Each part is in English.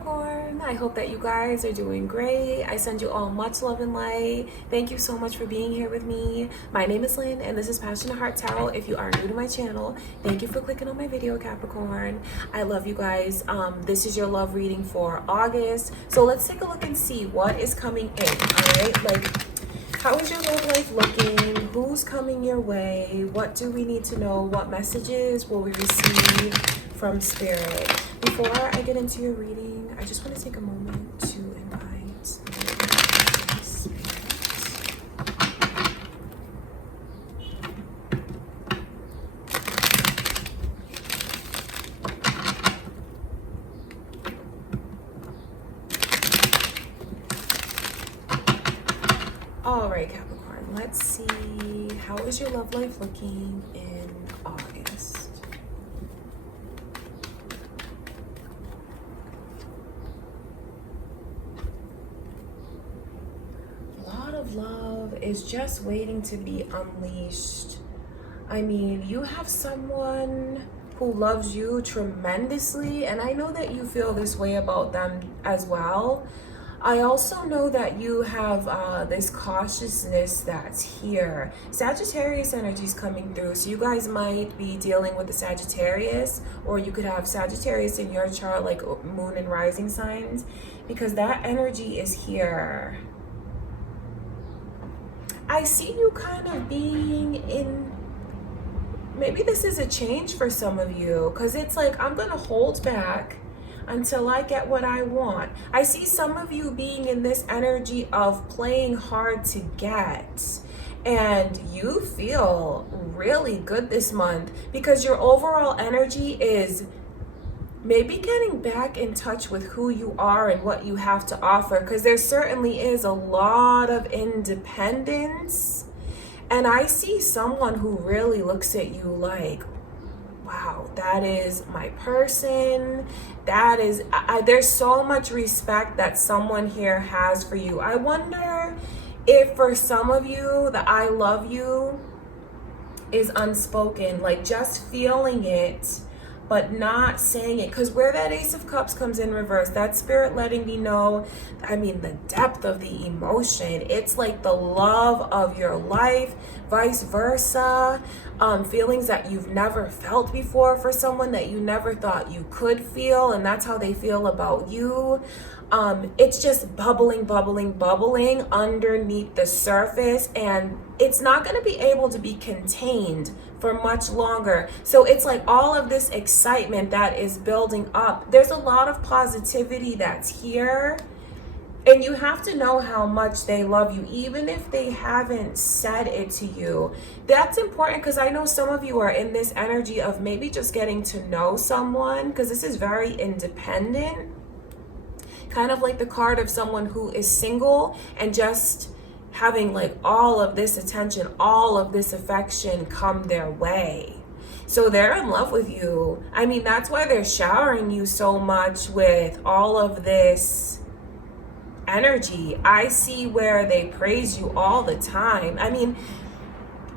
Capricorn. I hope that you guys are doing great. I send you all much love and light. Thank you so much for being here with me. My name is Lynn and this is Passionate Heart Tarot. If you are new to my channel, thank you for clicking on my video, Capricorn. I love you guys. This is your love reading for August. So let's take a look and see what is coming in. All right, how is your love life looking? Who's coming your way? What do we need to know? What messages will we receive from Spirit? Before I get into your reading, I just want to take a moment to invite Spirit. All right, Capricorn, let's see. How is your love life looking in August? Love is just waiting to be unleashed. I mean, you have someone who loves you tremendously, and I know that you feel this way about them as well. I also know that you have this cautiousness that's here. Sagittarius energy is coming through, so you guys might be dealing with the Sagittarius, or you could have Sagittarius in your chart, like moon and rising signs, because that energy is here. I see you kind of being in, maybe this is a change for some of you, because it's like, I'm going to hold back until I get what I want. I see some of you being in this energy of playing hard to get. And you feel really good this month because your overall energy is maybe getting back in touch with who you are and what you have to offer, because there certainly is a lot of independence. And I see someone who really looks at you like, wow, that is my person. That is, there's so much respect that someone here has for you. I wonder if for some of you, the I love you is unspoken, like just feeling it, but not saying it. Because where that Ace of Cups comes in reverse, that Spirit letting me know, I mean, the depth of the emotion. It's like the love of your life, vice versa. Feelings that you've never felt before for someone that you never thought you could feel, and that's how they feel about you. It's just bubbling, bubbling, bubbling underneath the surface, and it's not going to be able to be contained for much longer. So it's like all of this excitement that is building up. There's a lot of positivity that's here, and you have to know how much they love you, even if they haven't said it to you. That's important, because I know some of you are in this energy of maybe just getting to know someone, because this is very independent. Kind of like the card of someone who is single and just having like all of this attention, all of this affection come their way. So they're in love with you. I mean, that's why they're showering you so much with all of this energy. I see where they praise you all the time. I mean,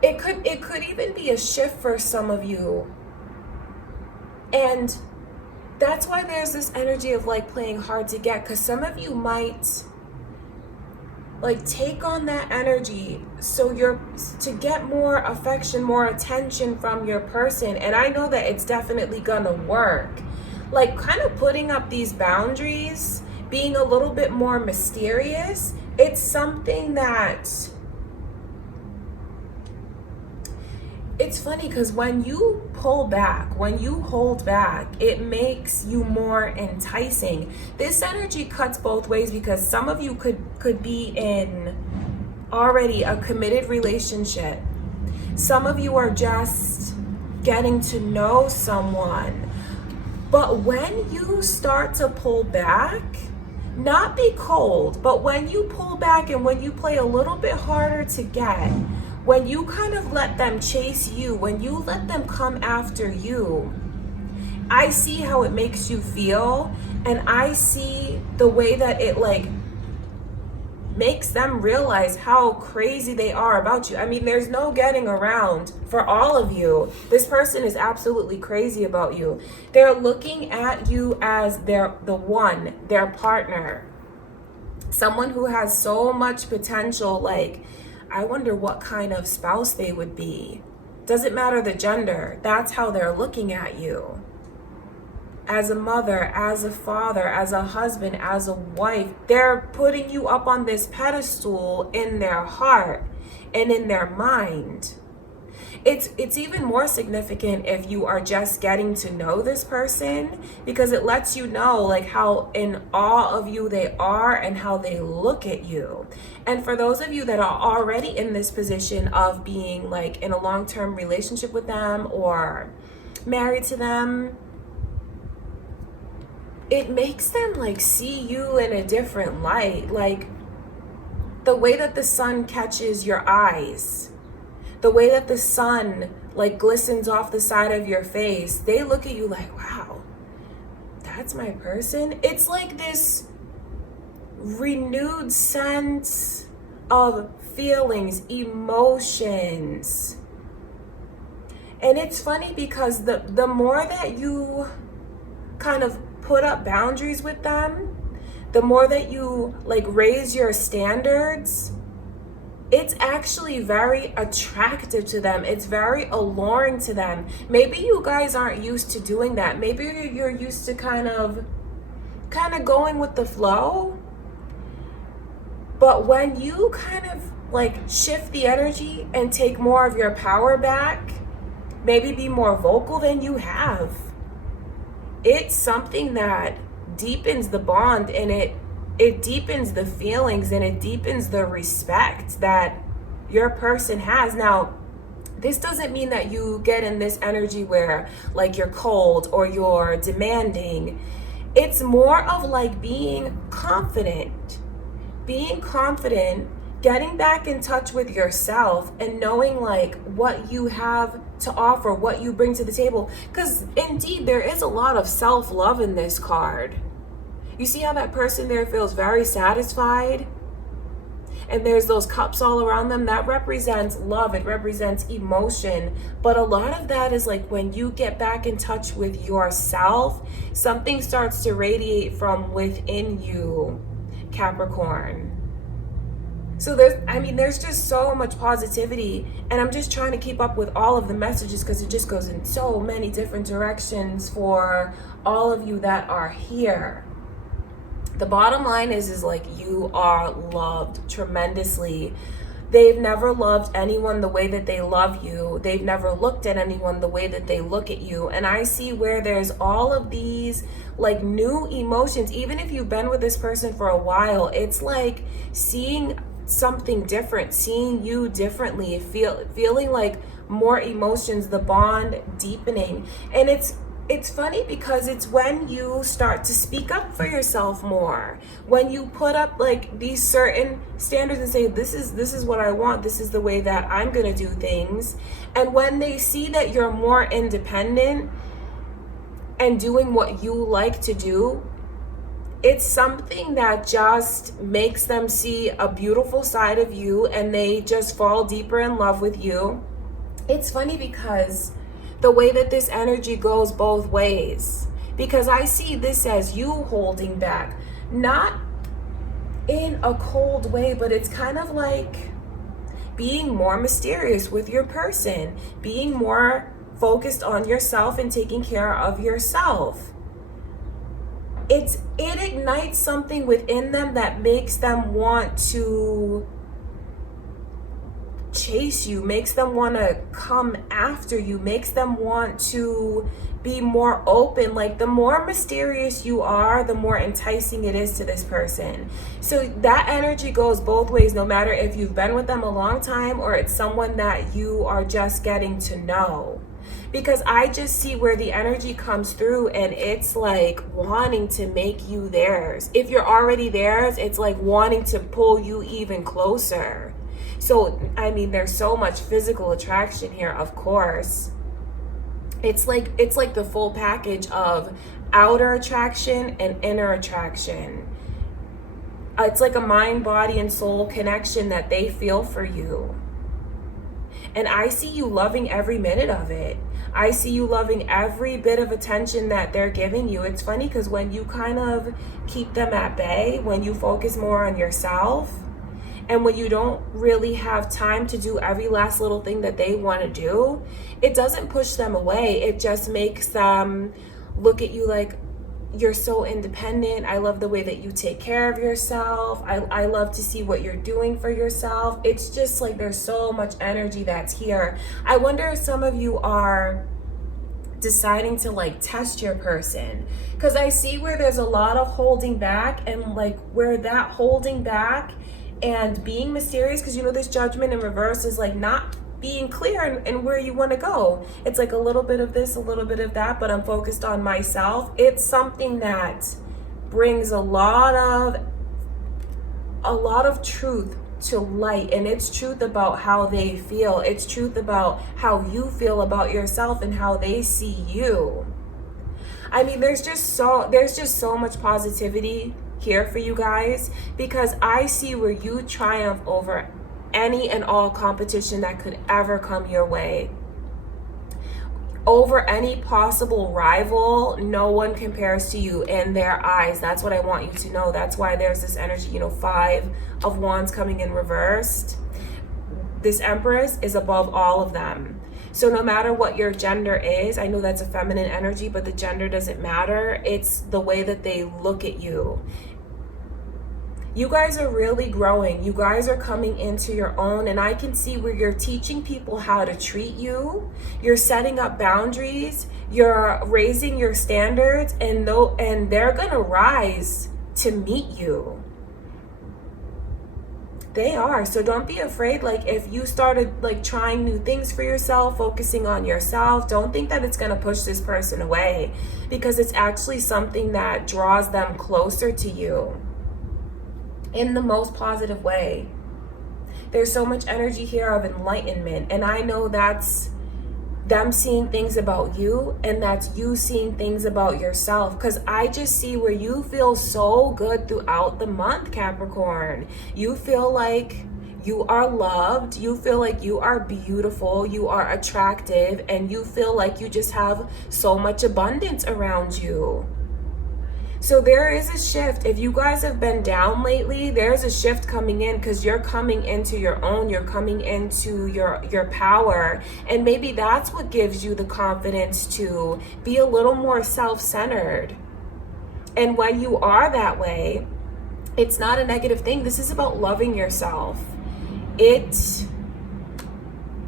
it could even be a shift for some of you. And that's why there's this energy of like playing hard to get, because some of you might like take on that energy so you're to get more affection, more attention from your person. And I know that it's definitely gonna work. Like kind of putting up these boundaries, being a little bit more mysterious. It's something that, it's funny because when you pull back, when you hold back, it makes you more enticing. This energy cuts both ways, because some of you could be in already a committed relationship. Some of you are just getting to know someone. But when you start to pull back, not be cold, but when you pull back and when you play a little bit harder to get, when you kind of let them chase you, when you let them come after you, I see how it makes you feel, and I see the way that it like makes them realize how crazy they are about you. I mean, there's no getting around for all of you. This person is absolutely crazy about you. They're looking at you as the one, their partner. Someone who has so much potential. Like, I wonder what kind of spouse they would be. Doesn't matter the gender. That's how they're looking at you. As a mother, as a father, as a husband, as a wife, they're putting you up on this pedestal in their heart and in their mind. It's even more significant if you are just getting to know this person, because it lets you know like how in awe of you they are and how they look at you. And for those of you that are already in this position of being like in a long-term relationship with them or married to them, it makes them like see you in a different light. Like the way that the sun catches your eyes, the way that the sun like glistens off the side of your face, they look at you like, wow, that's my person. It's like this renewed sense of feelings, emotions. And it's funny because the more that you kind of put up boundaries with them, the more that you like raise your standards, it's actually very attractive to them. It's very alluring to them. Maybe you guys aren't used to doing that. Maybe you're used to kind of going with the flow. But when you kind of like shift the energy and take more of your power back, maybe be more vocal than you have, it's something that deepens the bond, and it deepens the feelings, and it deepens the respect that your person has. Now, this doesn't mean that you get in this energy where like you're cold or you're demanding. It's more of like being confident, getting back in touch with yourself and knowing like what you have to offer, what you bring to the table. Because indeed, there is a lot of self-love in this card. You see how that person there feels very satisfied? And there's those cups all around them. That represents love. It represents emotion. But a lot of that is like when you get back in touch with yourself, something starts to radiate from within you, Capricorn. So there's just so much positivity, and I'm just trying to keep up with all of the messages because it just goes in so many different directions for all of you that are here. The bottom line is like you are loved tremendously. They've never loved anyone the way that they love you. They've never looked at anyone the way that they look at you. And I see where there's all of these like new emotions. Even if you've been with this person for a while, it's like seeing something different, seeing you differently, feeling like more emotions, the bond deepening. And it's funny because it's when you start to speak up for yourself more, when you put up like these certain standards and say, this is what I want, this is the way that I'm gonna do things. And when they see that you're more independent and doing what you like to do, it's something that just makes them see a beautiful side of you, and they just fall deeper in love with you. It's funny because the way that this energy goes both ways, because I see this as you holding back, not in a cold way, but it's kind of like being more mysterious with your person, being more focused on yourself and taking care of yourself. It ignites something within them that makes them want to chase you, makes them want to come after you, makes them want to be more open. Like the more mysterious you are, the more enticing it is to this person. So that energy goes both ways, no matter if you've been with them a long time or it's someone that you are just getting to know. Because I just see where the energy comes through, and it's like wanting to make you theirs. If you're already theirs, it's like wanting to pull you even closer. So, I mean, there's so much physical attraction here, of course. It's like the full package of outer attraction and inner attraction. It's like a mind, body, and soul connection that they feel for you. And I see you loving every minute of it. I see you loving every bit of attention that they're giving you. It's funny because when you kind of keep them at bay, when you focus more on yourself, and when you don't really have time to do every last little thing that they want to do, it doesn't push them away. It just makes them look at you like, you're so independent. I love the way that you take care of yourself. I love to see what you're doing for yourself. It's just like there's so much energy that's here. I wonder if some of you are deciding to like test your person, because I see where there's a lot of holding back, and like where that holding back and being mysterious, because you know this Judgment in reverse is like not being clear and where you want to go. It's like a little bit of this, a little bit of that, but I'm focused on myself. It's something that brings a lot of truth to light, and it's truth about how they feel. It's truth about how you feel about yourself and how they see you. I mean, there's just so much positivity here for you guys, because I see where you triumph over any and all competition that could ever come your way. Over any possible rival, no one compares to you in their eyes. That's what I want you to know. That's why there's this energy, you know, 5 of Wands coming in reversed. This Empress is above all of them. So no matter what your gender is, I know that's a feminine energy, but the gender doesn't matter. It's the way that they look at you. You guys are really growing. You guys are coming into your own, and I can see where you're teaching people how to treat you. You're setting up boundaries. You're raising your standards, and they're gonna rise to meet you. They are. So don't be afraid. Like if you started like trying new things for yourself, focusing on yourself, don't think that it's gonna push this person away, because it's actually something that draws them closer to you in the most positive way. There's so much energy here of enlightenment, and I know that's them seeing things about you, and that's you seeing things about yourself, because I just see where you feel so good throughout the month, Capricorn. You feel like you are loved, you feel like you are beautiful, you are attractive, and you feel like you just have so much abundance around you. So there is a shift. If you guys have been down lately, there's a shift coming in, because you're coming into your own, you're coming into your power. And maybe that's what gives you the confidence to be a little more self-centered. And when you are that way, it's not a negative thing. This is about loving yourself. It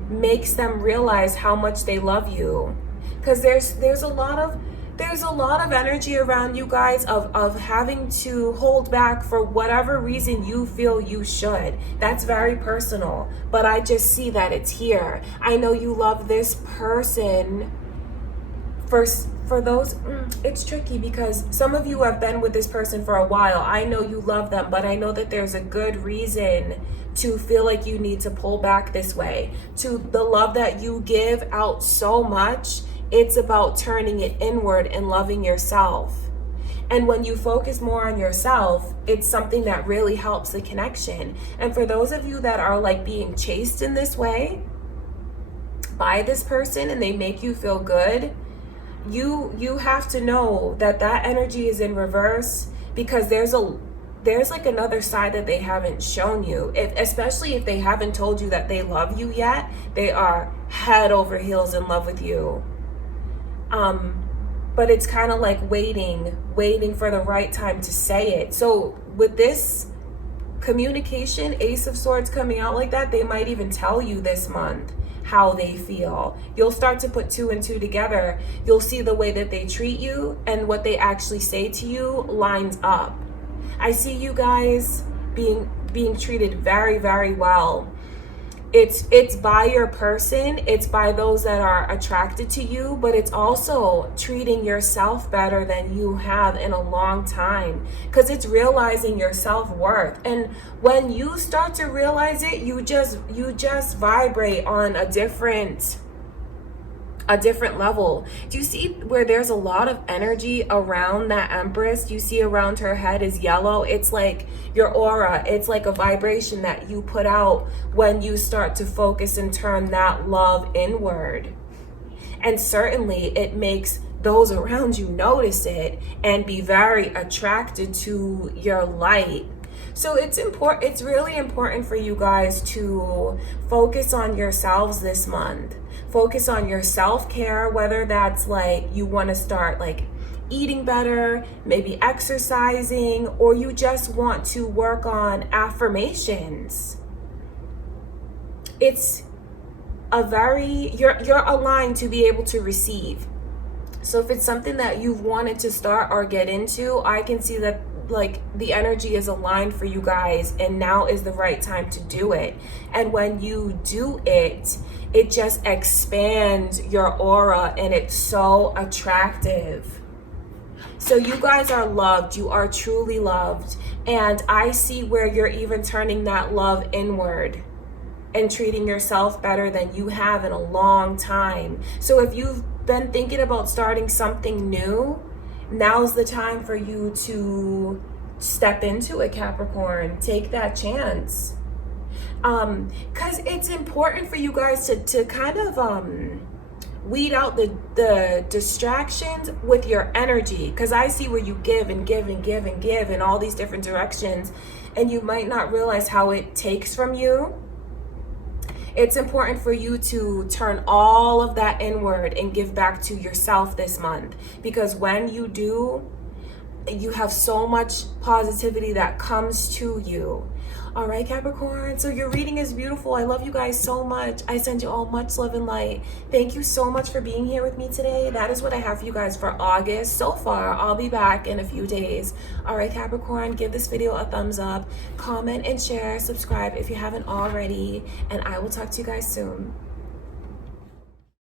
makes them realize how much they love you. Because there's a lot of energy around you guys of having to hold back for whatever reason you feel you should. That's very personal, but I just see that it's here. I know you love this person. For those, it's tricky, because some of you have been with this person for a while. I know you love them, but I know that there's a good reason to feel like you need to pull back this way. To the love that you give out so much, it's about turning it inward and loving yourself. And when you focus more on yourself, it's something that really helps the connection. And for those of you that are like being chased in this way by this person, and they make you feel good, you have to know that that energy is in reverse, because there's like another side that they haven't shown you. Especially if they haven't told you that they love you yet, they are head over heels in love with you. But it's kind of like waiting for the right time to say it. So with this communication, Ace of Swords coming out like that, they might even tell you this month how they feel. You'll start to put 2 and 2 together. You'll see the way that they treat you and what they actually say to you lines up. I see you guys being treated very, very well. It's by your person, it's by those that are attracted to you, but it's also treating yourself better than you have in a long time, because it's realizing your self-worth. And when you start to realize it, you just vibrate on a different a different level. Do you see where there's a lot of energy around that Empress? You see around her head is yellow. It's like your aura. It's like a vibration that you put out when you start to focus and turn that love inward. And certainly it makes those around you notice it and be very attracted to your light. So it's really important for you guys to focus on yourselves this month. Focus on your self-care, whether that's like you want to start like eating better, maybe exercising, or you just want to work on affirmations. It's you're aligned to be able to receive. So if it's something that you've wanted to start or get into, I can see that like the energy is aligned for you guys, and now is the right time to do it. And when you do it, it just expands your aura, and it's so attractive. So you guys are loved. You are truly loved. And I see where you're even turning that love inward and treating yourself better than you have in a long time. So if you've been thinking about starting something new, now's the time for you to step into it, Capricorn. Take that chance. Because it's important for you guys to kind of weed out the distractions with your energy. Because I see where you give and give and give and give in all these different directions, and you might not realize how it takes from you. It's important for you to turn all of that inward and give back to yourself this month, because when you do, you have so much positivity that comes to you. All right, Capricorn, so your reading is beautiful. I love you guys so much. I send you all much love and light. Thank you so much for being here with me today. That is what I have for you guys for August so far. I'll be back in a few days. All right, Capricorn, give this video a thumbs up, comment and share, subscribe if you haven't already, and I will talk to you guys soon.